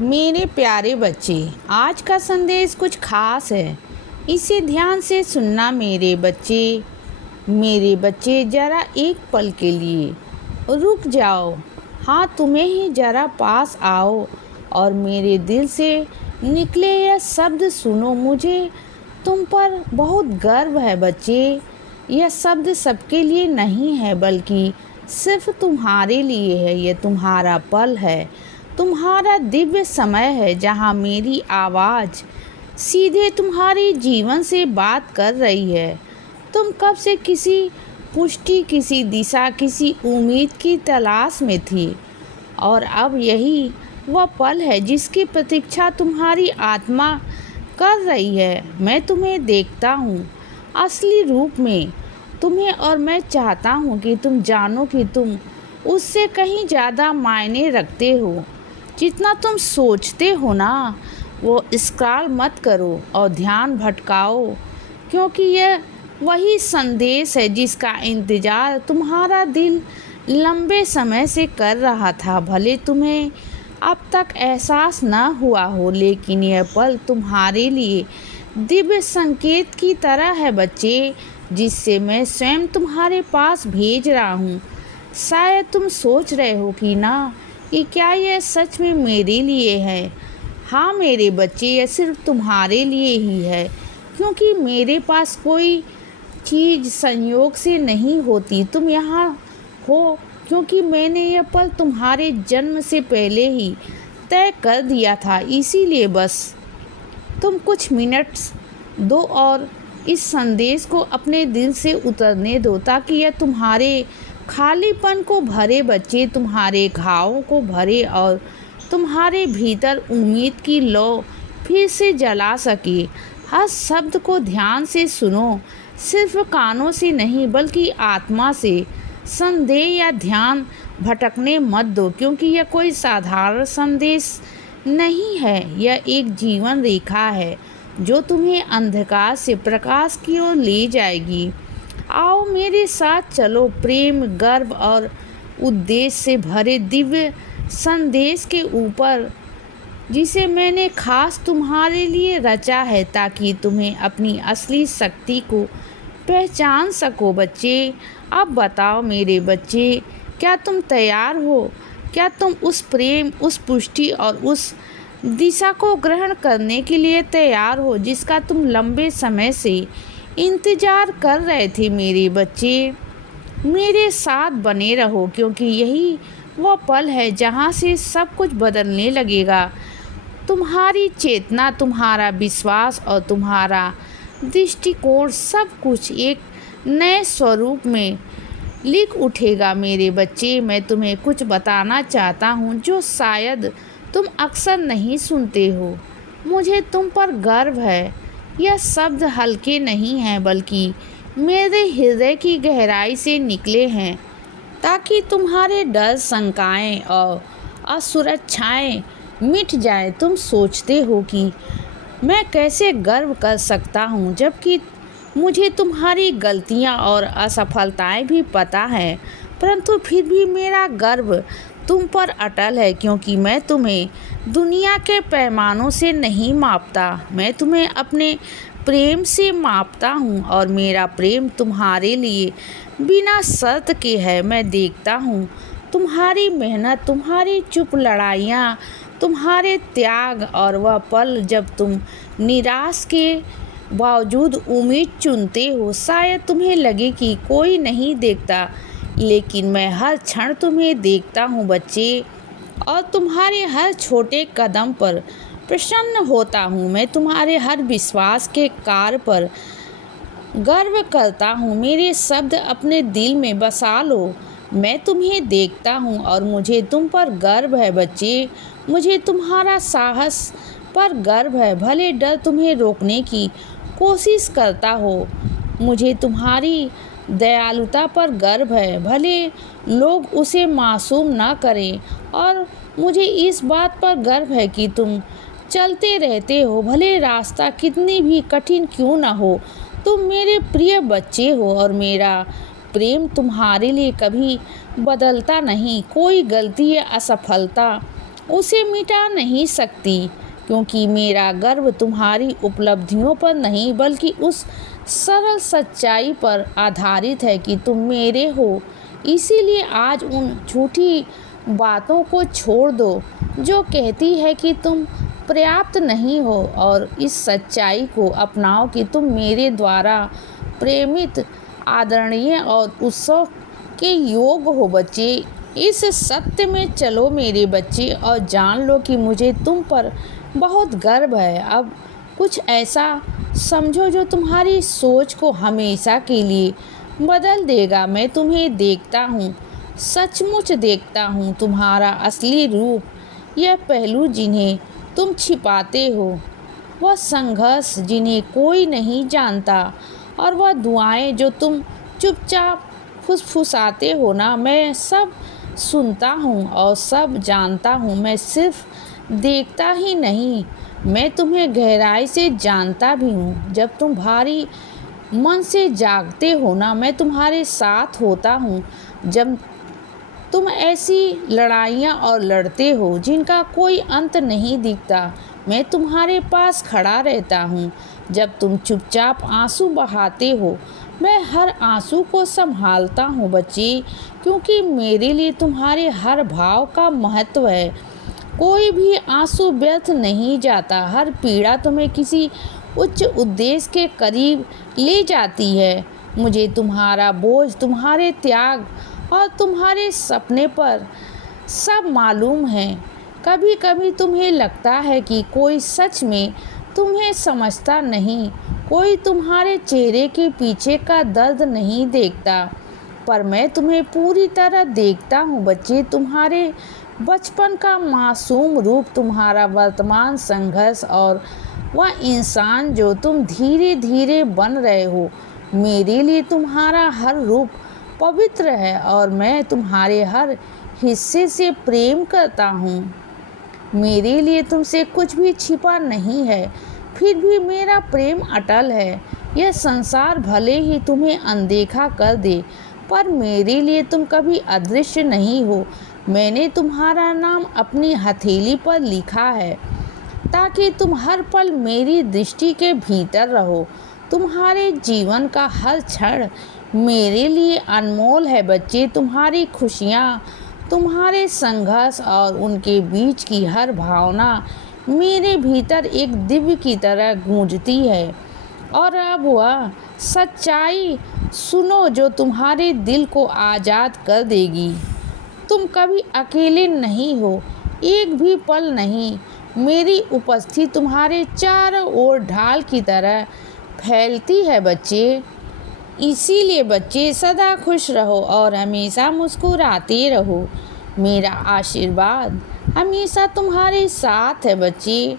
मेरे प्यारे बच्चे, आज का संदेश कुछ खास है। इसे ध्यान से सुनना मेरे बच्चे। मेरे बच्चे, ज़रा एक पल के लिए रुक जाओ। हाँ, तुम्हें ही ज़रा पास आओ और मेरे दिल से निकले यह शब्द सुनो। मुझे तुम पर बहुत गर्व है बच्चे। यह शब्द सबके लिए नहीं है, बल्कि सिर्फ तुम्हारे लिए है। यह तुम्हारा पल है, तुम्हारा दिव्य समय है, जहाँ मेरी आवाज़ सीधे तुम्हारे जीवन से बात कर रही है। तुम कब से किसी पुष्टि, किसी दिशा, किसी उम्मीद की तलाश में थी, और अब यही वह पल है जिसकी प्रतीक्षा तुम्हारी आत्मा कर रही है। मैं तुम्हें देखता हूँ असली रूप में तुम्हें, और मैं चाहता हूँ कि तुम जानो कि तुम उससे कहीं ज़्यादा मायने रखते हो जितना तुम सोचते हो ना। वो स्क्रॉल मत करो और ध्यान भटकाओ, क्योंकि यह वही संदेश है जिसका इंतज़ार तुम्हारा दिल लंबे समय से कर रहा था। भले तुम्हें अब तक एहसास न हुआ हो, लेकिन यह पल तुम्हारे लिए दिव्य संकेत की तरह है बच्चे, जिससे मैं स्वयं तुम्हारे पास भेज रहा हूँ। शायद तुम सोच रहे हो कि ना, कि क्या यह सच में मेरे लिए है। हाँ मेरे बच्चे, यह सिर्फ तुम्हारे लिए ही है, क्योंकि मेरे पास कोई चीज़ संयोग से नहीं होती। तुम यहाँ हो क्योंकि मैंने यह पल तुम्हारे जन्म से पहले ही तय कर दिया था। इसीलिए बस तुम कुछ मिनट दो और इस संदेश को अपने दिल से उतरने दो, ताकि यह तुम्हारे खालीपन को भरे बच्चे, तुम्हारे घावों को भरे और तुम्हारे भीतर उम्मीद की लौ फिर से जला सके। हर शब्द को ध्यान से सुनो, सिर्फ कानों से नहीं बल्कि आत्मा से। संदेह या ध्यान भटकने मत दो, क्योंकि यह कोई साधारण संदेश नहीं है। यह एक जीवन रेखा है जो तुम्हें अंधकार से प्रकाश की ओर ले जाएगी। आओ मेरे साथ चलो, प्रेम, गर्व और उद्देश्य से भरे दिव्य संदेश के ऊपर, जिसे मैंने खास तुम्हारे लिए रचा है, ताकि तुम्हें अपनी असली शक्ति को पहचान सको बच्चे। अब बताओ मेरे बच्चे, क्या तुम तैयार हो? क्या तुम उस प्रेम, उस पुष्टि और उस दिशा को ग्रहण करने के लिए तैयार हो जिसका तुम लंबे समय से इंतज़ार कर रहे थे? मेरे बच्चे, मेरे साथ बने रहो, क्योंकि यही वह पल है जहाँ से सब कुछ बदलने लगेगा। तुम्हारी चेतना, तुम्हारा विश्वास और तुम्हारा दृष्टिकोण, सब कुछ एक नए स्वरूप में लिख उठेगा। मेरे बच्चे, मैं तुम्हें कुछ बताना चाहता हूँ जो शायद तुम अक्सर नहीं सुनते हो। मुझे तुम पर गर्व है। यह शब्द हल्के नहीं हैं, बल्कि मेरे हृदय की गहराई से निकले हैं, ताकि तुम्हारे डर, शंकाएं और असुरक्षाएं मिट जाएं। तुम सोचते हो कि मैं कैसे गर्व कर सकता हूँ, जबकि मुझे तुम्हारी गलतियाँ और असफलताएं भी पता है। परंतु फिर भी मेरा गर्व तुम पर अटल है, क्योंकि मैं तुम्हें दुनिया के पैमानों से नहीं मापता, मैं तुम्हें अपने प्रेम से मापता हूँ। और मेरा प्रेम तुम्हारे लिए बिना शर्त के है। मैं देखता हूँ तुम्हारी मेहनत, तुम्हारी चुप लड़ाइयाँ, तुम्हारे त्याग, और वह पल जब तुम निराश के बावजूद उम्मीद चुनते हो। शायद तुम्हें लगे कि कोई नहीं देखता, लेकिन मैं हर क्षण तुम्हें देखता हूँ बच्चे, और तुम्हारे हर छोटे कदम पर प्रसन्न होता हूँ। मैं तुम्हारे हर विश्वास के कार्य पर गर्व करता हूँ। मेरे शब्द अपने दिल में बसा लो। मैं तुम्हें देखता हूँ और मुझे तुम पर गर्व है बच्चे। मुझे तुम्हारा साहस पर गर्व है, भले डर तुम्हें रोकने की कोशिश करता हो। मुझे तुम्हारी दयालुता पर गर्व है, भले लोग उसे मासूम ना करें। और मुझे इस बात पर गर्व है कि तुम चलते रहते हो, भले रास्ता कितनी भी कठिन क्यों ना हो। तुम मेरे प्रिय बच्चे हो, और मेरा प्रेम तुम्हारे लिए कभी बदलता नहीं। कोई गलती या असफलता उसे मिटा नहीं सकती, क्योंकि मेरा गर्व तुम्हारी उपलब्धियों पर नहीं बल्कि उस सरल सच्चाई पर आधारित है कि तुम मेरे हो। इसीलिए आज उन झूठी बातों को छोड़ दो जो कहती है कि तुम पर्याप्त नहीं हो, और इस सच्चाई को अपनाओ कि तुम मेरे द्वारा प्रेमित, आदरणीय और उत्सव के योग्य हो। बच्चे, इस सत्य में चलो मेरे बच्चे, और जान लो कि मुझे तुम पर बहुत गर्व है। अब कुछ ऐसा समझो जो तुम्हारी सोच को हमेशा के लिए बदल देगा। मैं तुम्हें देखता हूँ, सचमुच देखता हूँ, तुम्हारा असली रूप, यह पहलू जिन्हें तुम छिपाते हो, वह संघर्ष जिन्हें कोई नहीं जानता, और वह दुआएं जो तुम चुपचाप फुसफुसाते हो ना। मैं सब सुनता हूँ और सब जानता हूँ। मैं सिर्फ देखता ही नहीं, मैं तुम्हें गहराई से जानता भी हूँ। जब तुम भारी मन से जागते हो ना, मैं तुम्हारे साथ होता हूँ। जब तुम ऐसी लड़ाइयाँ और लड़ते हो जिनका कोई अंत नहीं दिखता, मैं तुम्हारे पास खड़ा रहता हूँ। जब तुम चुपचाप आंसू बहाते हो, मैं हर आंसू को संभालता हूँ बच्चे, क्योंकि मेरे लिए तुम्हारे हर भाव का महत्व है। कोई भी आंसू व्यर्थ नहीं जाता, हर पीड़ा तुम्हें किसी उच्च उद्देश्य के करीब ले जाती है। मुझे तुम्हारा बोझ, तुम्हारे त्याग और तुम्हारे सपने पर सब मालूम है। कभी कभी तुम्हें लगता है कि कोई सच में तुम्हें समझता नहीं, कोई तुम्हारे चेहरे के पीछे का दर्द नहीं देखता, पर मैं तुम्हें पूरी तरह देखता हूँ बच्चे। तुम्हारे बचपन का मासूम रूप, तुम्हारा वर्तमान संघर्ष, और वह इंसान जो तुम धीरे धीरे बन रहे हो। मेरे लिए तुम्हारा हर रूप पवित्र है, और मैं तुम्हारे हर हिस्से से प्रेम करता हूँ। मेरे लिए तुमसे कुछ भी छिपा नहीं है, फिर भी मेरा प्रेम अटल है। यह संसार भले ही तुम्हें अनदेखा कर दे, पर मेरे लिए तुम कभी अदृश्य नहीं हो। मैंने तुम्हारा नाम अपनी हथेली पर लिखा है, ताकि तुम हर पल मेरी दृष्टि के भीतर रहो। तुम्हारे जीवन का हर क्षण मेरे लिए अनमोल है बच्चे। तुम्हारी खुशियाँ, तुम्हारे संघर्ष और उनके बीच की हर भावना मेरे भीतर एक दिव्य की तरह गूंजती है। और अब वह सच्चाई सुनो जो तुम्हारे दिल को आज़ाद कर देगी। तुम कभी अकेले नहीं हो, एक भी पल नहीं। मेरी उपस्थिति तुम्हारे चारों ओर ढाल की तरह फैलती है बच्चे। इसीलिए बच्चे, सदा खुश रहो और हमेशा मुस्कुराते रहो। मेरा आशीर्वाद हमेशा तुम्हारे साथ है बच्चे।